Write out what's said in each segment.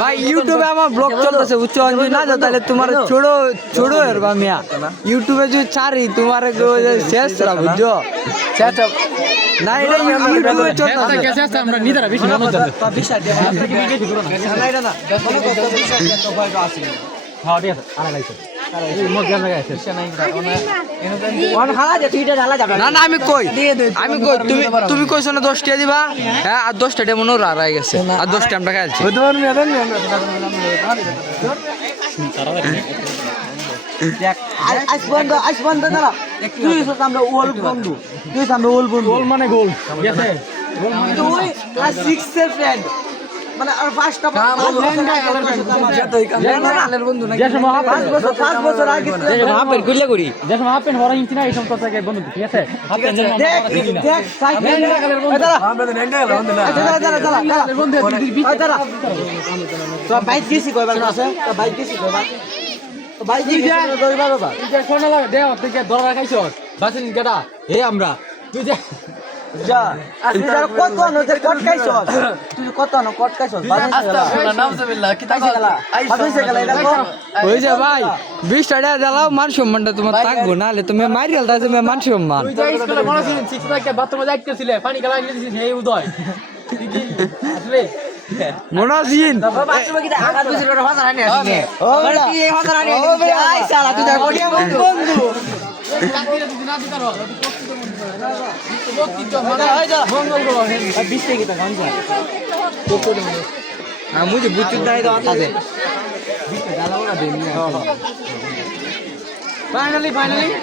ভাই ইউটিউবে আমার ব্লগ চলতেছে বুঝছো যদি না যাও তাহলে তোমার ছোড়ো ছোড়ো এরবা মিয়া ইউটিউবে যদি ছাড়ি তোমার শেষ রা বুঝছো না এটা ইউটিউবে চলতেছে আমরা নিজেরা বেশি মনে হচ্ছে হ্যাঁ ঠিক আছে আনা লাইছে না না আমি কই তুমি কইছো না 10 টাকা দিবা হ্যাঁ আর 10 টাকা মনে রায় গেছে আর 10 টাকা আমরা খাইছি মানে গোল গেছে মানে আর 5টা বন্ধু নাকি 5 বছর আগে হাফের কইলা করি দেখো হাফেন হরা ইঞ্চি না এই সমস্ত থেকে বন্ধু ঠিক আছে হাফেন দেখ সাইকেল লাগালের বন্ধু দাঁড়া তো বাইক গেছি কয়বার কাছে তো বাইক গেছি কয়বার তো বাইক গেছি কয়বার বাবা তুই যে সোনা লাগা দেও থেকে দরা খাইছস বাসিন গাদা হে আমরা তুই যে যা তুই যার কত নতে কটকাইছস তুই কত ন কটকাইছস আস্তাগফিরুল্লাহ নাউজুবিল্লাহ কি তা বাজে গেলা এটা কো ওই যে ভাই 20 টাকা জ্বালাও মান সম্মানটা তোমার থাকবো নালে তুমি মারি গেলতা তুমি মান সম্মান তুই যে স্কুলে মনে ছিল 6 থেকে বাথরুমে যাইতেছিলে পানি গলা নিয়েছিস হে উদয় ঠিকই আসলে মনাজিন বাথরুমে কি আঘাত দিছিল রে হাজার আনি আসি ও কি 1000 আনি আই সালা তুই দেখ বন্ধু কাকিরা তুই না দিতার मुझे बुच्चू दाई तो आता है ফাইনালি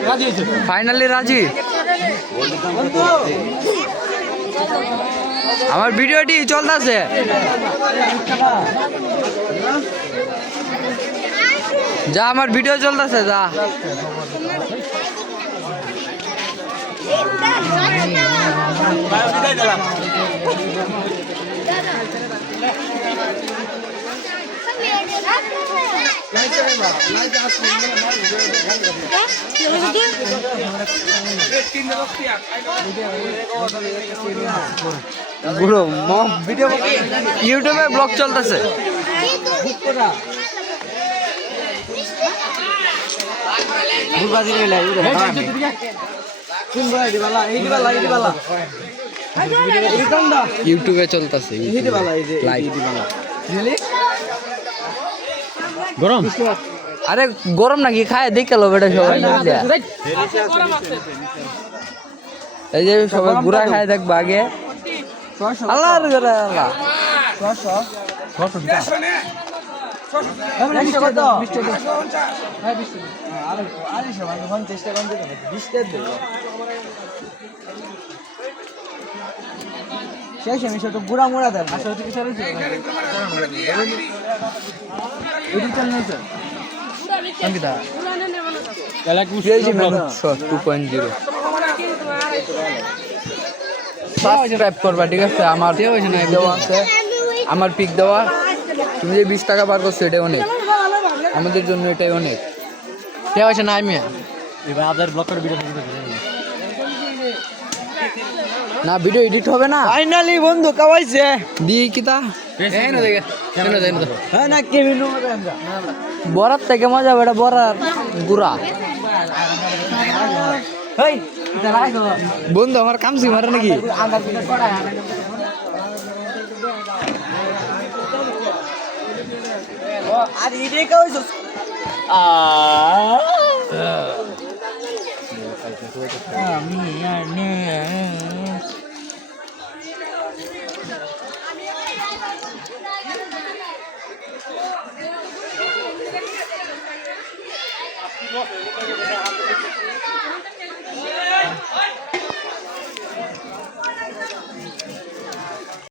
রাজি হইছে ফাইনালি রাজি আমার ভিডিওটি চলতেছে যা আমার ভিডিও চলতেছে যা ইউটিউবে ব্লগ চলতেছে ইউটিউবে চলতেছে গরম আরে গরম নাকি খায় দেখে লো বেটা সবাই এই যে সবাই গুড়া খায় দেখবা আগে আল্লাহর ঘরে আল্লাহ শেষ আমি তো বুড়া মোড়া দেব সাবস্ক্রাইব করবা ঠিক আছে আমার দেওয়া আছে আমার পিক দেওয়া তুমি যে 20 টাকা বার করছো এটাই অনেক আমাদের জন্য এটাই অনেক কেউ আছে না আমি এবার আপনার ব্লগ করে ভিডিও না ভিডিও এডিট হবে না ফাইনালি বন্ধু কাওয়াইছে দি কিতা হ্যাঁ না কেবিন বরাত থেকে মজা বেটা বরাত গুড়া হেই বন্ধু আমার কামসি মারে নাকি আর ইডে কাওয়াইছে